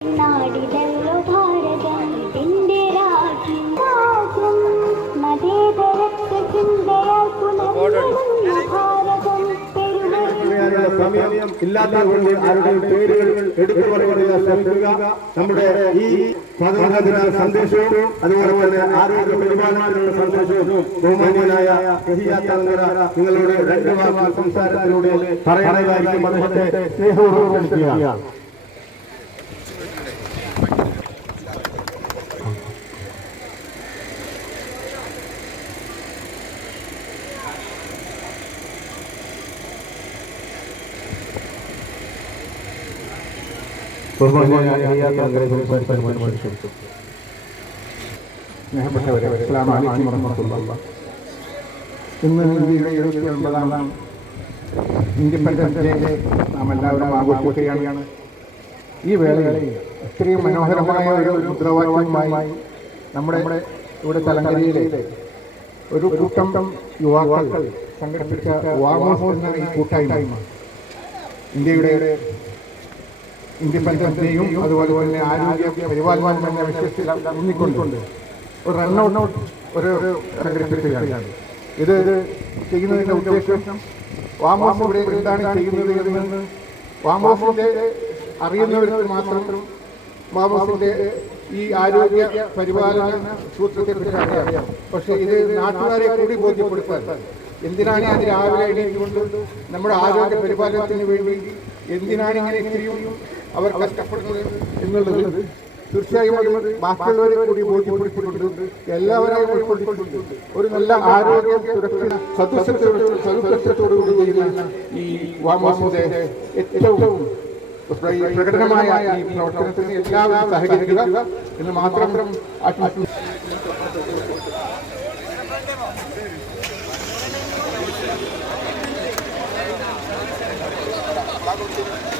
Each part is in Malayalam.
നാടിതല്ലോ ഭാരതം ഇതിന്റെ രാജ്യം രാജ്യം മതേതരത്വ ചിന്തയാൽ പുനർവിടുന്ന ഭാരതം സമയം ഇല്ലാത്തതുകൊണ്ട് ആരുടെയും പേരുകൾ എടുത്തു പറയുന്നില്ല ശ്രമിക്കുക നമ്മുടെ ഈ സന്ദേശവും അതുപോലെ തന്നെ ആരോഗ്യ പരിപാലനത്തിനുള്ള സന്ദേശവും ബഹുമാന്യനായ ഷഹിയാത്തങ്കര നിങ്ങളോട് രണ്ട് സംസാരത്തിലൂടെ പറയാനായിരിക്കും അദ്ദേഹത്തെ സ്നേഹപൂർവം സ്നേഹപ്പെട്ടവരെ അസ്സലാമു അലൈക്കും വറഹ്മത്തുള്ളാഹി ഇന്ന് ഇന്ത്യയുടെ എഴുപത്തി ഒൻപതാം ഇൻഡിപെൻഡൻസ് ഡേ നാം എല്ലാവരും ആഘോഷിക്കുകയാണ് ഈ വേളയിൽ ഇത്രയും മനോഹരമായ ഒരു മുദ്രാവാക്യവുമായി നമ്മുടെ ഇവിടെ തലങ്കരയിലെ ഒരു കൂട്ടം യുവാക്കൾ സംഘടിപ്പിച്ച വാമോസ് എന്ന ഈ കൂട്ടായ്മ ഇന്ത്യയുടെ ഇൻഡിപെൻഡൻസ് ഡേയും അതുപോലെ തന്നെ ആരോഗ്യ പരിപാലനം തന്നെ വിശ്വസിച്ച് ഊന്നിക്കൊണ്ട് ഒരു റണ്ണൗട്ട് ഒരു സംഘടിപ്പിക്കുകയാണ്. ഇത് ചെയ്യുന്നതിന്റെ ഉദ്ദേശം വാമോസ് ഇവിടെ എന്താണ് ചെയ്യുന്നത് എന്ന് വാമോസിന്റെ അറിയുന്നവർക്ക് മാത്രം വാമോസിന്റെ ഈ ആരോഗ്യ പരിപാലന സൂത്രത്തെക്കുറിച്ച് അറിയാം. പക്ഷേ ഇത് നാട്ടുകാരെ കൂടി ബോധ്യപ്പെടുത്താൻ. എന്തിനാണ് അത് രാവിലെ എണീറ്റുകൊണ്ട് നമ്മുടെ ആരോഗ്യ പരിപാലനത്തിന് വേണ്ടി എന്തിനാണ് ഇങ്ങനെ ഇത്രയും അവർ കഷ്ടപ്പെടുന്നത് എന്നുള്ളത് തീർച്ചയായും അത് ബാക്കിയുള്ളവരെ കൂടി ബോധ്യപ്പെടുത്തിയിട്ടുണ്ട് എല്ലാവരെയും ഉൾപ്പെടുത്തിക്കൊണ്ട് ഒരു നല്ല ആരോഗ്യ സുരക്ഷ സദസ്യത്തോടുകൂടി ചെയ്യുന്ന ഈ വാമോസിന്റെ ഏറ്റവും പ്ര- പ്രകടനമായ ഈ പ്രവർത്തനത്തിന് എല്ലാവരും സഹകരിക്കുക എന്ന് മാത്രം Thank നമ്മളൊന്ന്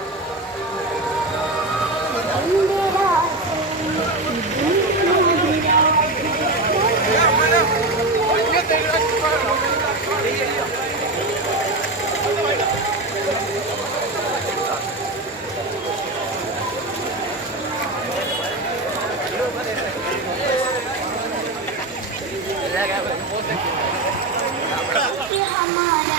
আমার